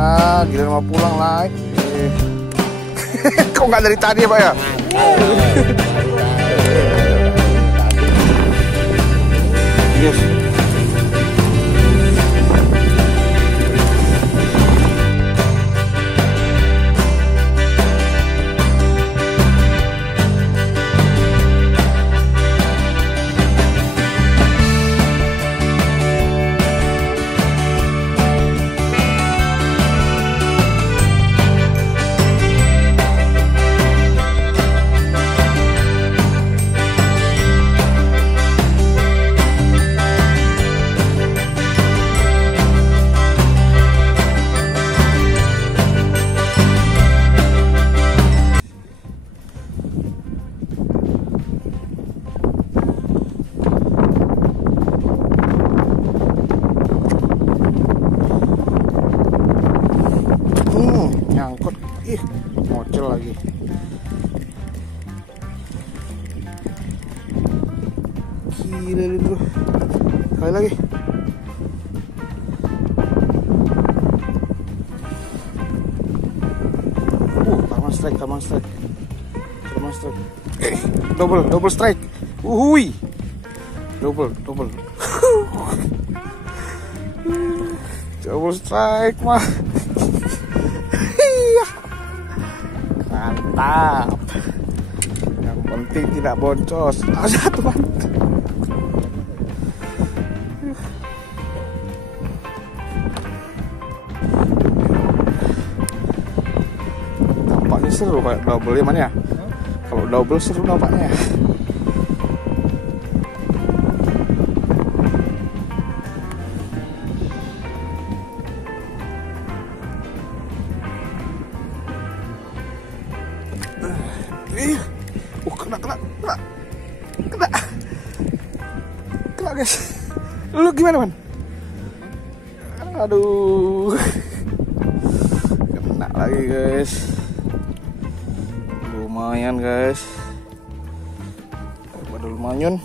Ya, giliran mau pulang lagi. Kok nggak dari tadi ya, Pak ya? Yes. Nyangkut, ngocel lagi. Gila ini bro, kali lagi. Karman strike. Double strike. Uhui, double. Double strike mah. Mantap. Yang penting tidak boncos. Satu man. Tampaknya seru kayak double ya man ya. Kalau double seru nampaknya. Kena guys. Lu gimana man? Aduh, kena lagi guys. Lumayan guys. Lumayan.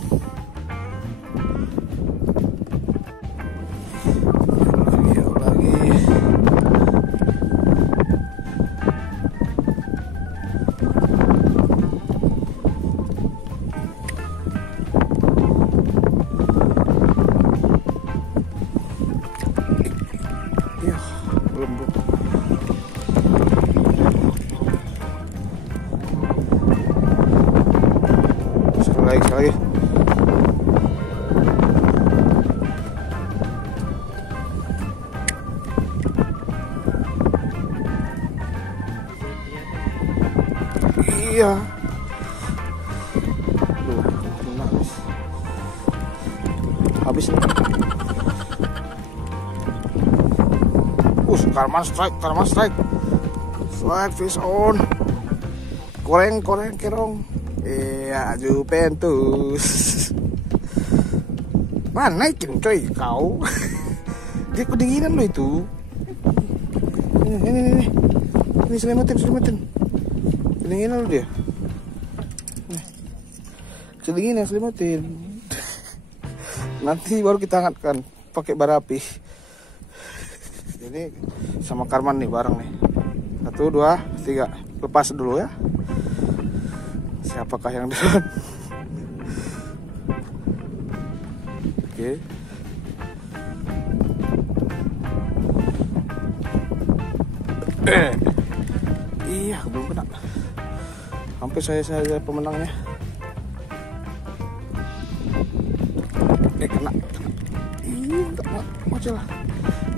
Sekali lagi. Iya. Habis nih. Karman strike. Slide fish on. Koreng kerong. Iya, Juventus. Mana naikin coy kau? Dia kedinginan lo itu. Ini selimutin. Kedinginan lo dia. Kedinginan selimutin. Nanti baru kita angkatkan pakai bara api. Ini sama Karman nih bareng nih. 1, 2, 3. Lepas dulu ya. Siapakah yang duluan? Oke. Iya, belum kena. Hampir saya pemenangnya. Kena. Enggak mau celah.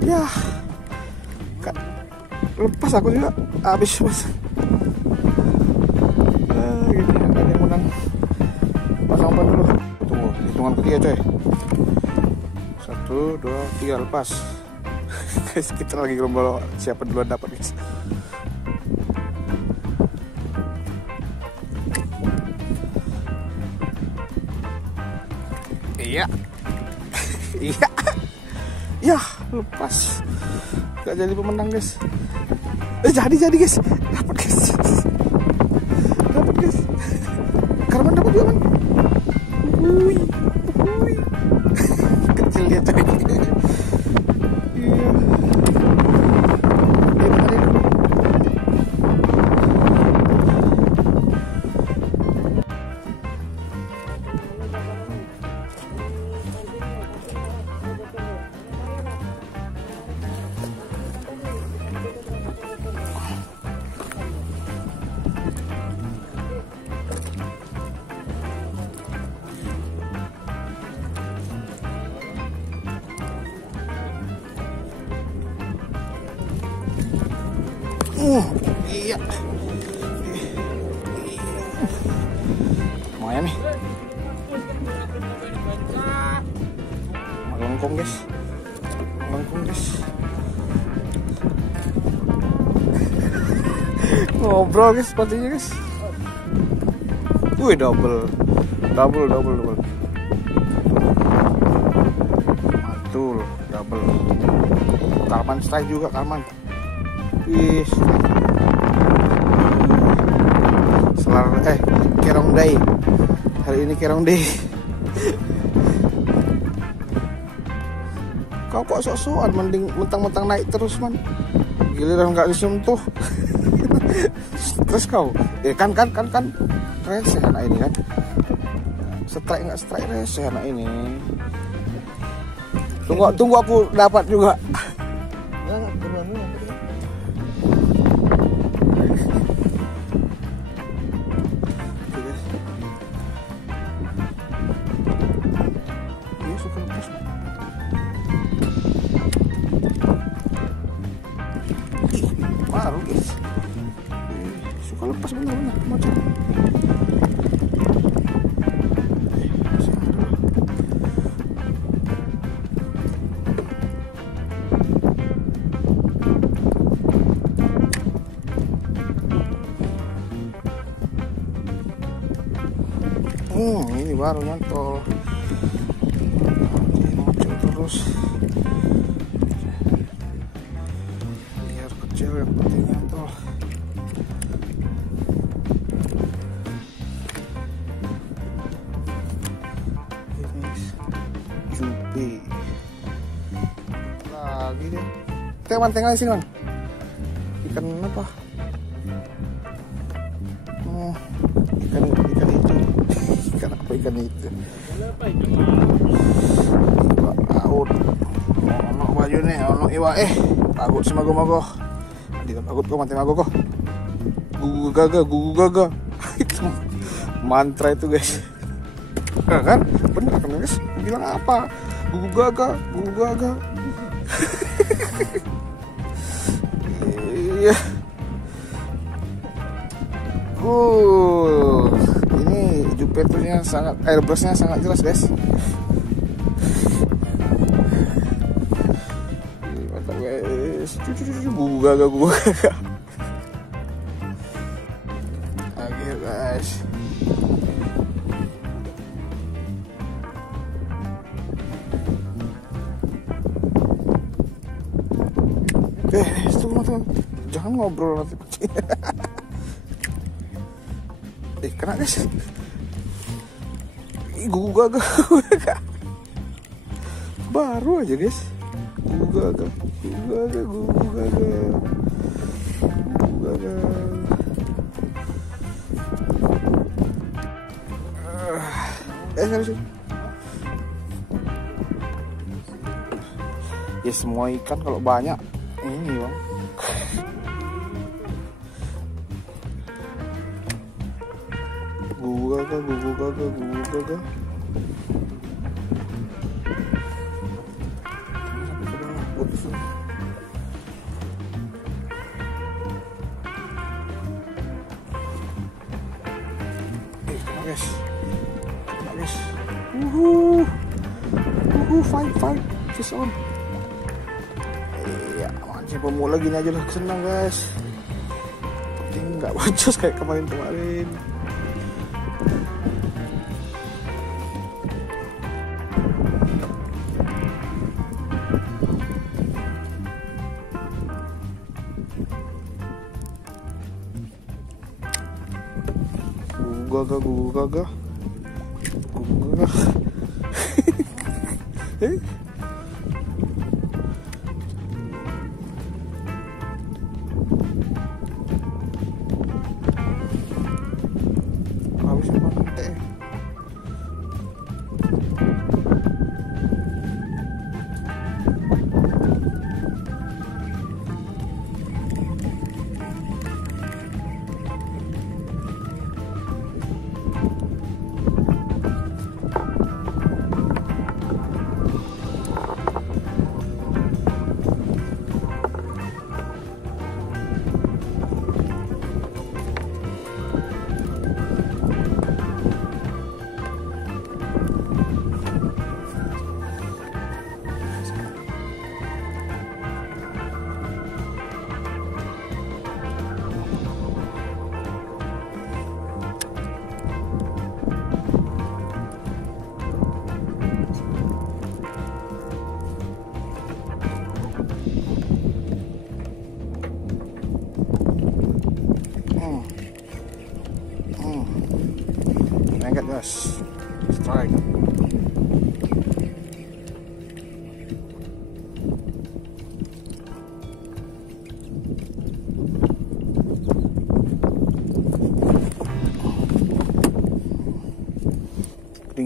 Ya. Lepas aku juga. Habis mas. Gini ada yang menang. Pasang ban dulu. Tunggu, hitungan ketiga coy. 1, 2, 3 lepas. Guys, kita lagi lomba siapa duluan dapat guys. Iya. Ya, lepas. Gak jadi pemenang guys. Jadi guys. Dapat guys. Karman dapat juga man. Kecil dia coy. Iya. Iya. Lumayan nih. Melengkung guys. Ngobrol guys sepertinya guys. Wih, double. Betul, double. Kalman strike juga, kalman. Wih. Kerong day. Hari ini kerong day. Kau kok sok-sokan, mending mentang-mentang naik terus man. Giliran nggak disentuh. Terus kau, kan rese anak ini kan. Strike nggak strike rese anak ini. Tunggu aku dapat juga. Baru guys, suka lepas benar-benar macam. Ini baru nyantol. Muncul terus. Biar kecil yang penting nyantol. Ini jupi. Lagi deh. Teman tinggal di sini man. Ikan apa? Ikan itu laut ono bajune ono iwa takut semago-mago takut kok mati mago kok gugu gaga itu mantra itu guys. Kan bener kan guys, bilang apa gugu gaga iya. Ini Jupiternya sangat, airbrushnya sangat jelas guys. Mantap guys. Gugu gaga. Akhir guys. Teman-teman, jangan ngobrol nanti. Kena guys. Gugu gaga. Baru aja guys. Gugu gaga. Harus. Ya semua ikan kalau banyak ini bang. Gugu gaga. Guys. Fight. Just on. Iya, mancing pemula gini aja lah senang guys. Penting nggak bocos kayak kemarin. Gugu gaga. Habis pantai.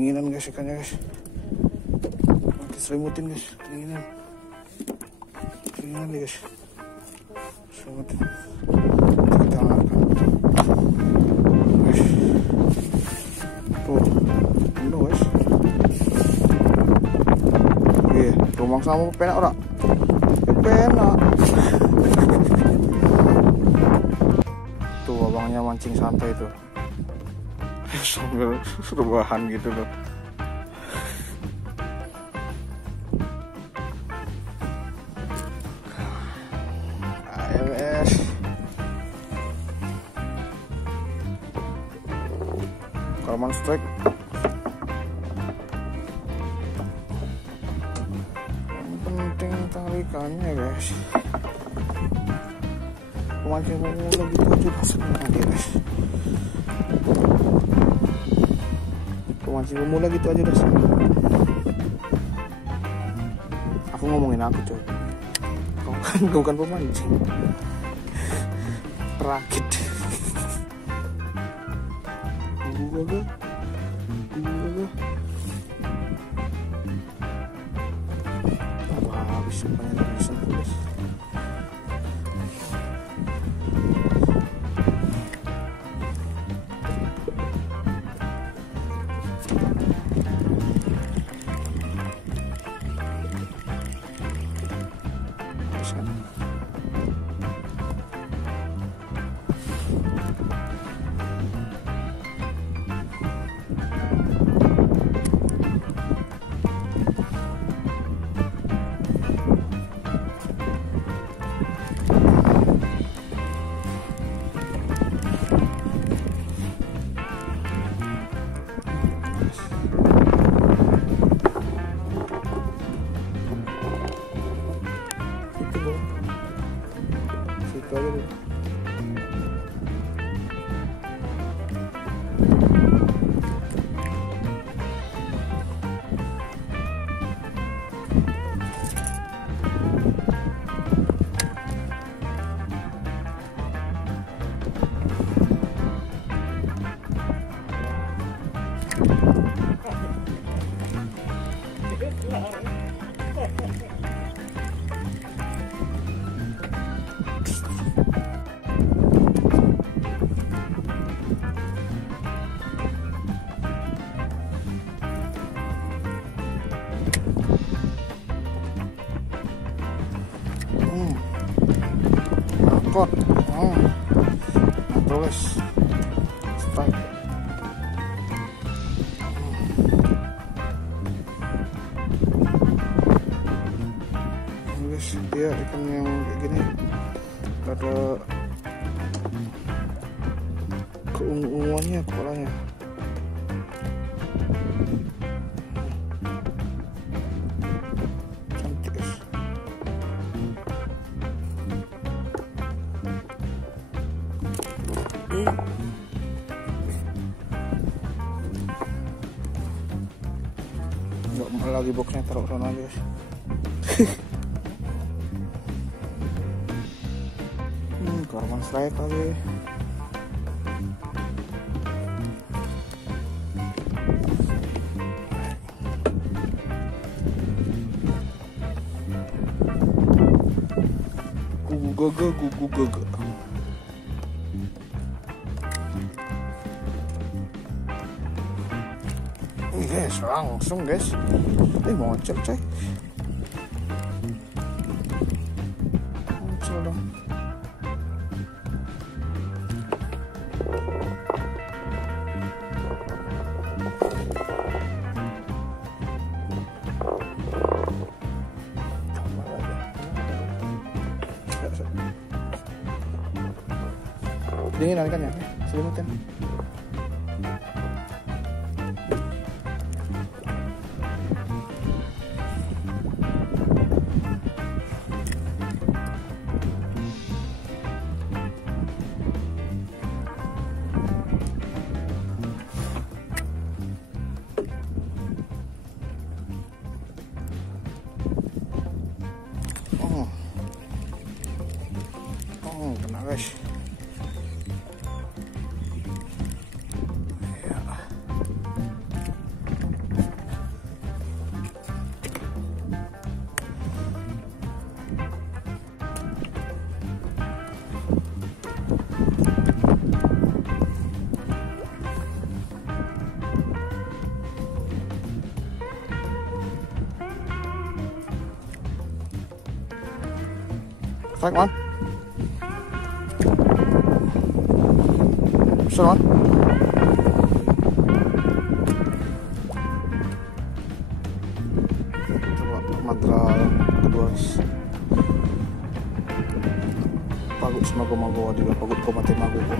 kedinginan guys ikannya guys. Selimutin guys, kedinginan nih guys. Selimutin. Kita angkat guys. Tuh, penuh guys. Oke, rumah sama penak ora? Penak. Tuh abangnya mancing santai tuh. Sambil rebahan gitu loh. AMS. Kalman strike. Yang penting tarikannya guys. Mancing pemula gitu aja senang guys. Mancing pemula gitu aja udah senang. Aku ngomongin aku coy. Kau bukan pemancing. Perakit. Gua habis banyak tulisan tulis. Situ aja dulu. Kot, terus strike. Guys, dia ikan yang kayak gini ada keunguannya kepalanya. Cantik guys. Nggak lagi boxnya taruh sana guys. Korban strike lagi. Gugu gaga. Ini guys, langsung guys. Moncel coy. Moncel dong. Dingin kan ya? Selimutin. Kena guys. Strike man. Bisa man. Coba mantra kedua. Pagut semago-mago adilah pagut ko mati mago ko.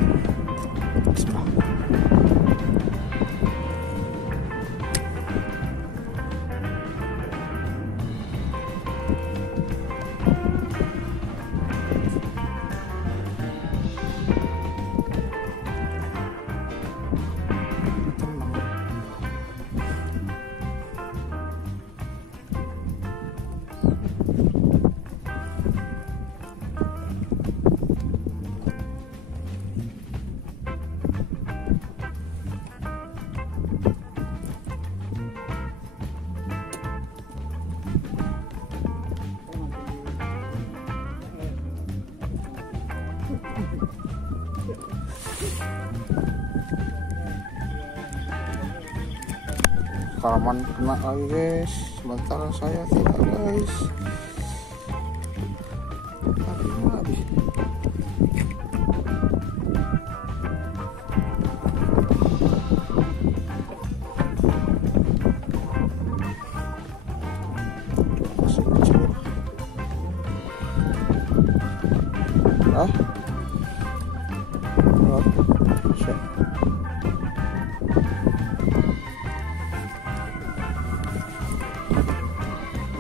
Bismillah. Rekaman kena lagi guys, sementara saya tidak guys. Habis. Masih kecil.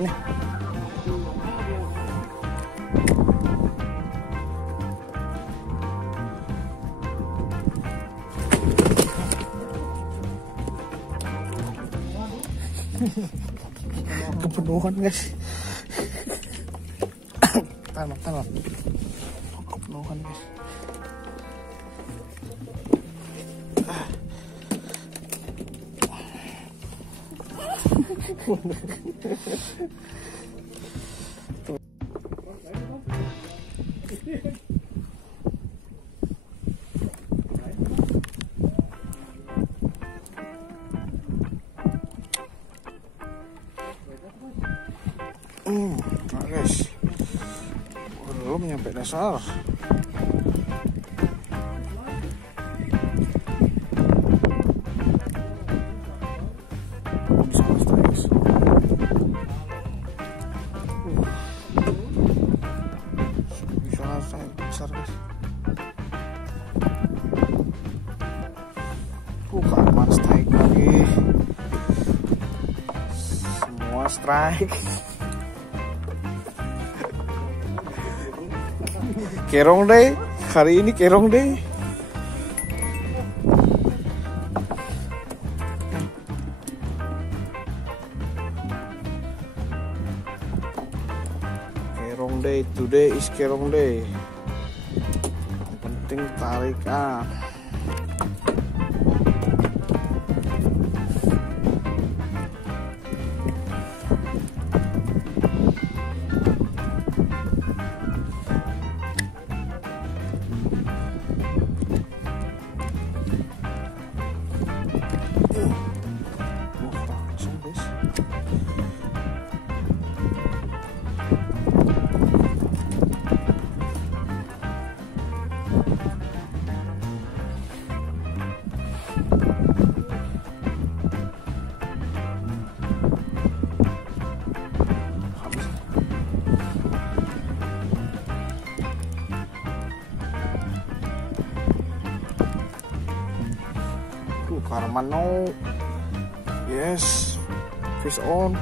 Nih. Kepenuhan guys. Tanam. Kepenuhan guys. Nah guys, belum nyampe dasar. Besar guys. Bukan strike lagi. Semua strike. Kerong deh, hari ini kerong deh. Kerong day, today is kerong day. Yang penting tarik Karmano, yes, fish on.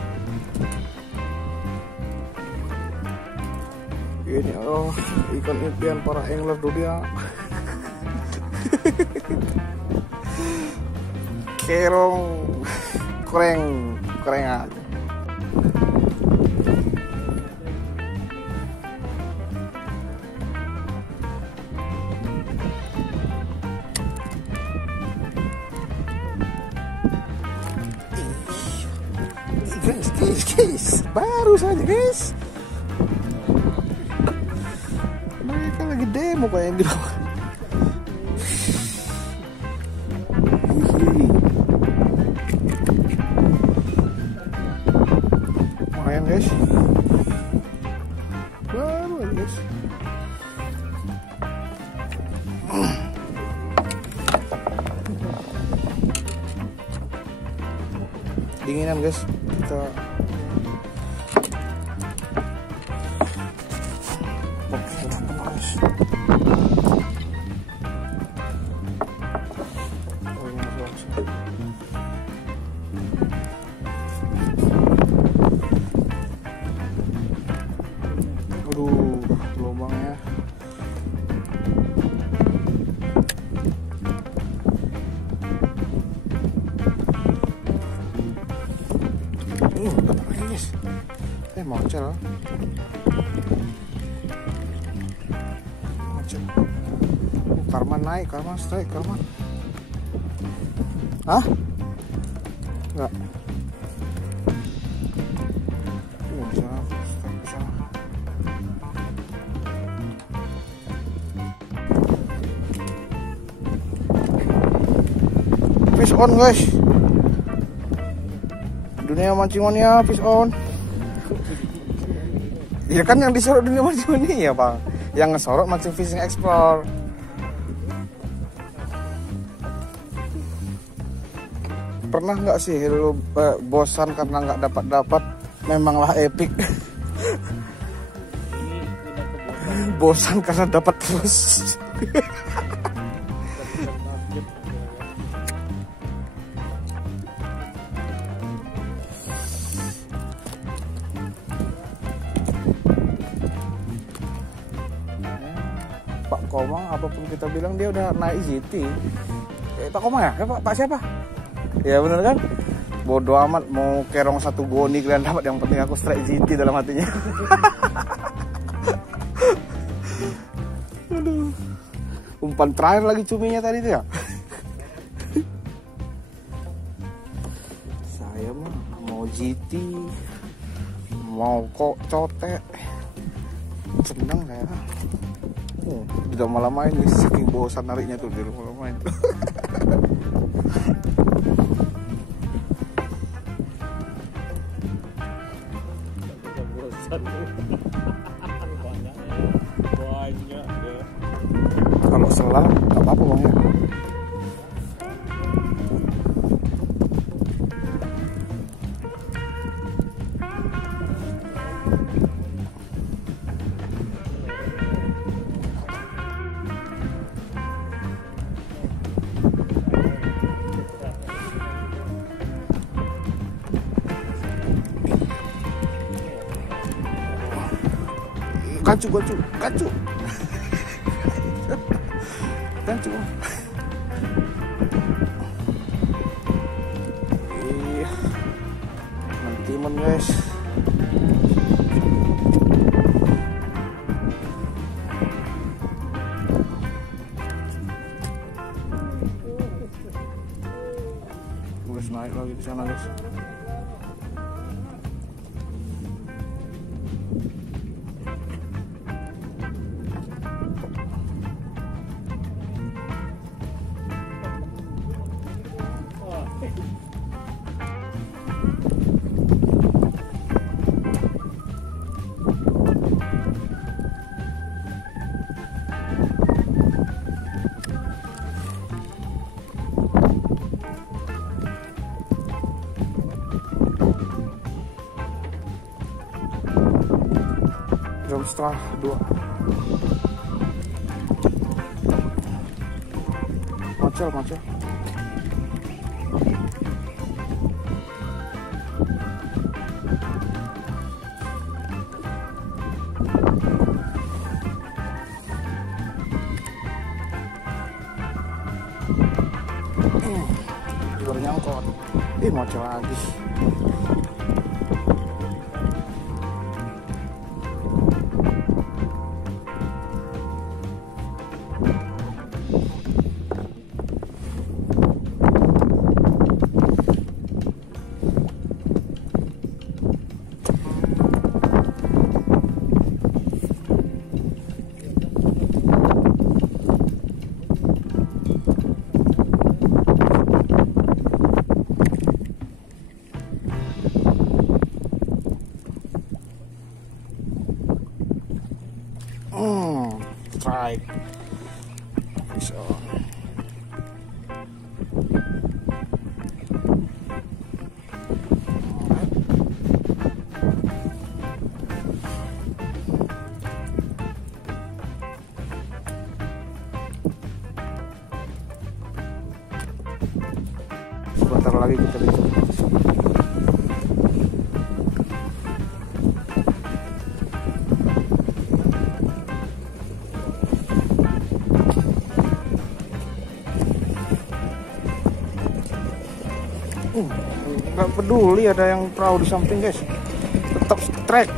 Ini ikan impian para angler dunia. Kerong, kerengan. Guys, baru saja guys. Mereka lagi demo kayak yang di bawah. Lumayan guys. Baru aja guys. kedinginan guys. Kita lubangnya. Dapat lagi guys. Mocel. Mocel. Karman naik, karman strike, karman. Hah? Enggak. Fish on guys. Dunia mancingannya fish on. Ya kan yang disorot dunia mancingannya ya bang. Yang ngesorot mancing fishing explore. Pernah nggak sih lu bosan karena nggak dapat? Memanglah epic. Bosan karena dapat terus. Pak Komang apapun kita bilang dia udah naik GT. Pak Komang ya? Pak siapa? Ya bener kan? Bodoh amat mau kerong satu goni kalian dapat, yang penting aku strike GT dalam hatinya. Aduh. Umpan terakhir lagi cuminya tadi tuh ya. Saya mah mau GT, mau kok cotek. Seneng saya. Udah malam main nih, saking bosan nariknya tuh di rumah main. Kalau selang nggak apa-apa bang ya. Kacu. Nanti men guys. Guys naik lagi di sana guys. Jam setengah 2. Macel. Baru nyangkut. Macel lagi. Strike. Bisa. Bentar lagi kita bikin. Nggak peduli ada yang perahu di samping guys, tetap strike.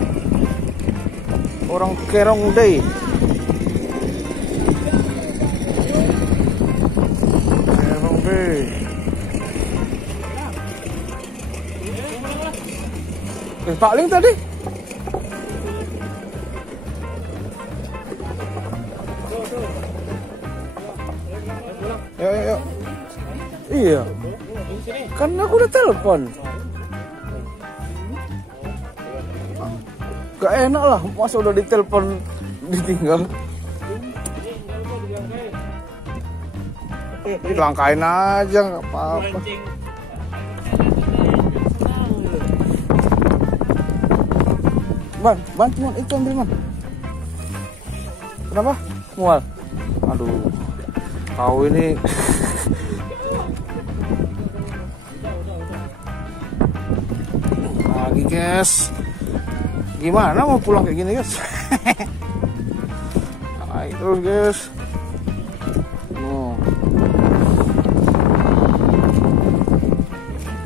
Orang kerong deh. Kerong deh. Pak Ling tadi. Yuk. Iya. Kan aku udah telepon. Gak enak lah, masa udah ditelepon ditinggal. Langkain aja, nggak apa-apa. Bantu itu ambil man. Kenapa? Mual. Aduh, kau ini. Lagi guys. Gimana mau pulang kayak gini guys? Naik terus guys.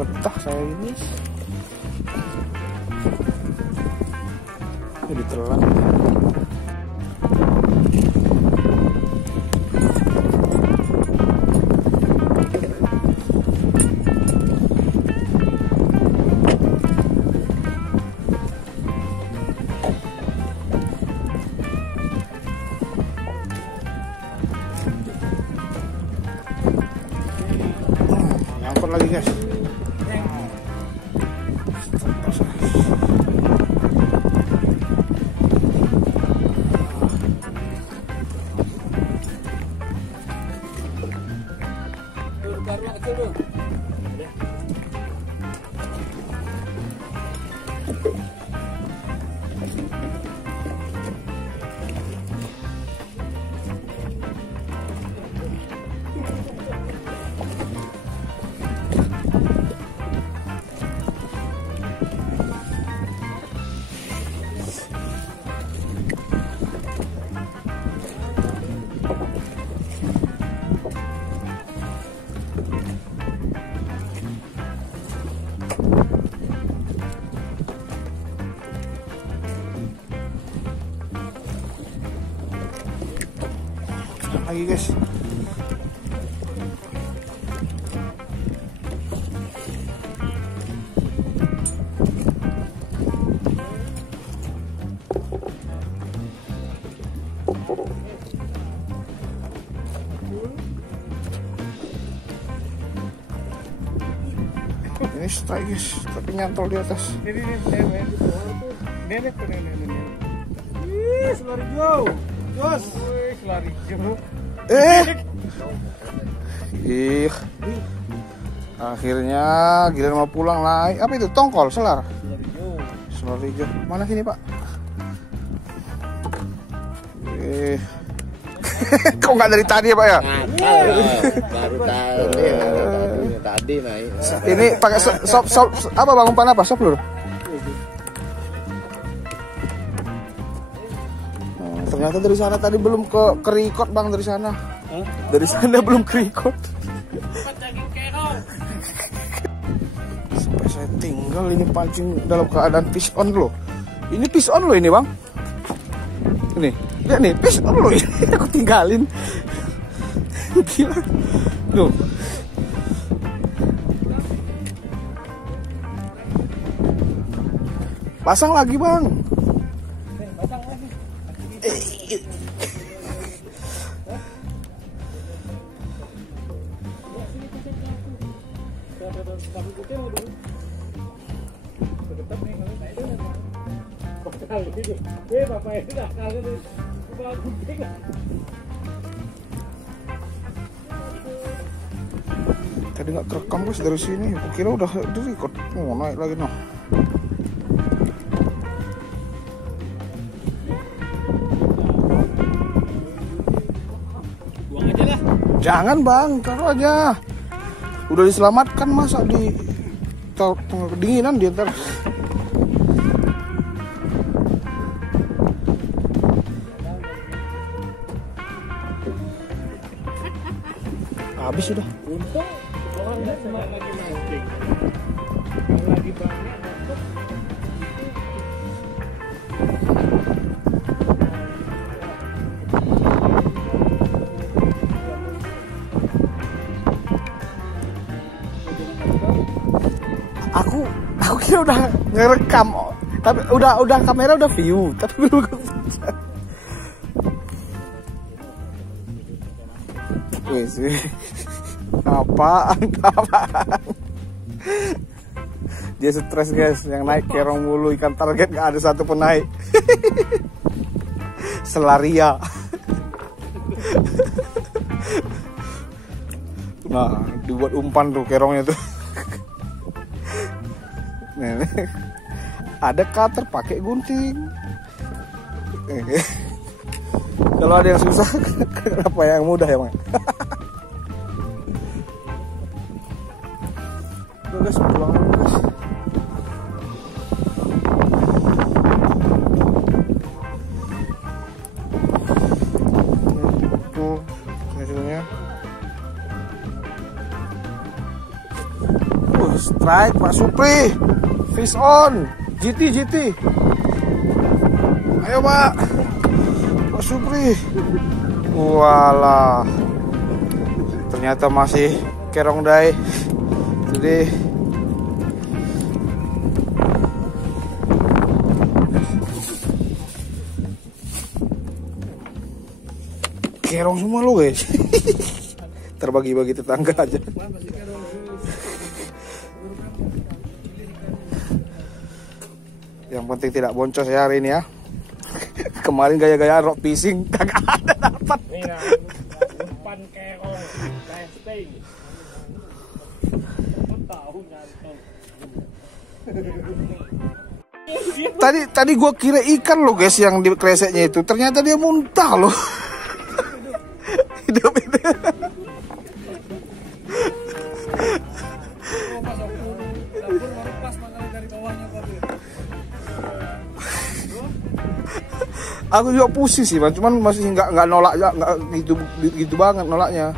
Betah saya ini. Jadi telan. Lagi guys. Lagi guys. Ini strike guys, tapi nyantol di atas. Nenek. Ih, selari jauh. Jos, selari jauh. Akhirnya giliran mau pulang naik. Apa itu? Tongkol, selar. Selar hijau. Mana sini Pak? Kok nggak dari tadi ya Pak ya? Baru tadi naik. Ini pakai sop apa bang, umpan apa? Sop lur. Ternyata dari sana tadi belum ke record bang, dari sana. Dari sana belum ke record. Sampai saya tinggal ini pancing dalam keadaan fish on loh. Ini fish on loh ini bang. Ini, lihat nih fish on loh ini. Aku tinggalin. Gila. Loh. Pasang lagi bang. Tadi nggak kerekam guys dari sini. Aku kira udah di record. Oh, naik lagi noh. Buang aja lah. Jangan bang, taruh aja. Udah diselamatkan, masa di tengah kedinginan dia ntar. Habis sudah. Untung orang nggak senang lagi mancing. Kalau lagi banyak dapat. Aku kira udah ngerekam, tapi udah kamera udah view, tapi belum kebaca. Wes, apaan? Dia stres guys, yang naik kerong mulu, ikan target gak ada satu pun naik. Selaria. Nah, dibuat umpan tuh kerongnya tuh. Ada cutter pakai gunting. Kalau ada yang susah, kenapa yang mudah ya, Bang? Udah guys, pulang guys. Itu hasilnya. Strike Pak Supri. Fish on. GT. Ayo Pak. Pak Supri. Walah. Ternyata masih kerong dai. Jadi kerong semua lo guys. Terbagi-bagi tetangga aja. Yang penting tidak boncos ya hari ini ya. Kemarin gaya-gaya rock fishing kagak ada dapat. Umpan kerong, casting. Tahu nonton. Tadi gua kira ikan lo guys yang di kreseknya itu, ternyata dia muntah loh. Hidup itu. Aku juga pusing sih, Bang. Cuman masih nggak nolak, nggak gitu banget nolaknya.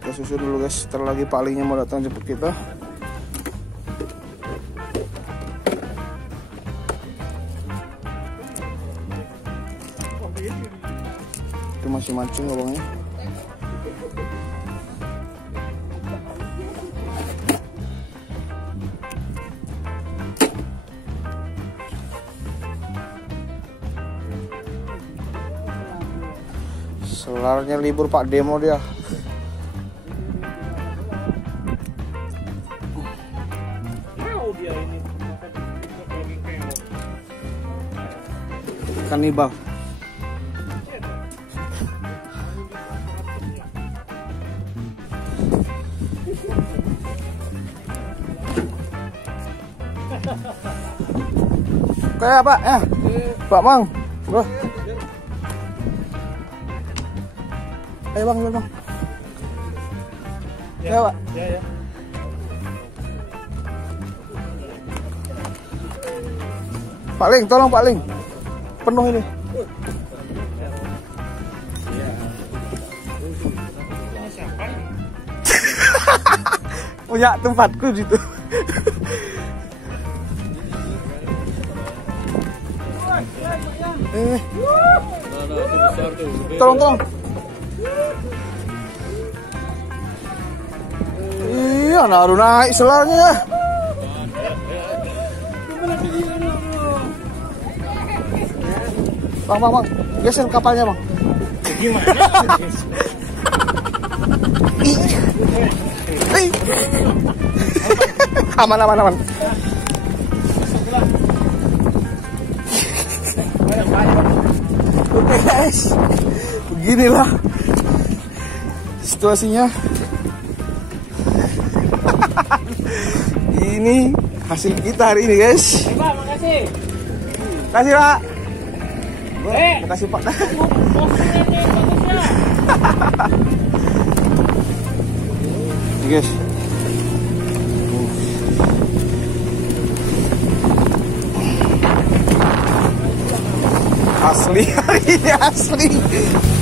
Kita susun dulu guys. Ntar lagi palingnya mau datang jemput kita. Itu masih mancing abangnya. Selarnya libur Pak, demo dia. Kanibal. Kayak apa? Pak Mang. Bro. Ayo Bang, Bang. Ya, Pak. Ya. Pak Ling, tolong Pak Ling. Penuh ini. Punya tempatku gitu. Tolong. Iya, naruh naik selarnya. Bang, geser kapalnya Bang. Gimana? Aman. Oke guys, beginilah situasinya. Ini hasil kita hari ini guys. Pak, makasih. Makasih Pak. Makasih Pak. guys. Asli, ini asli.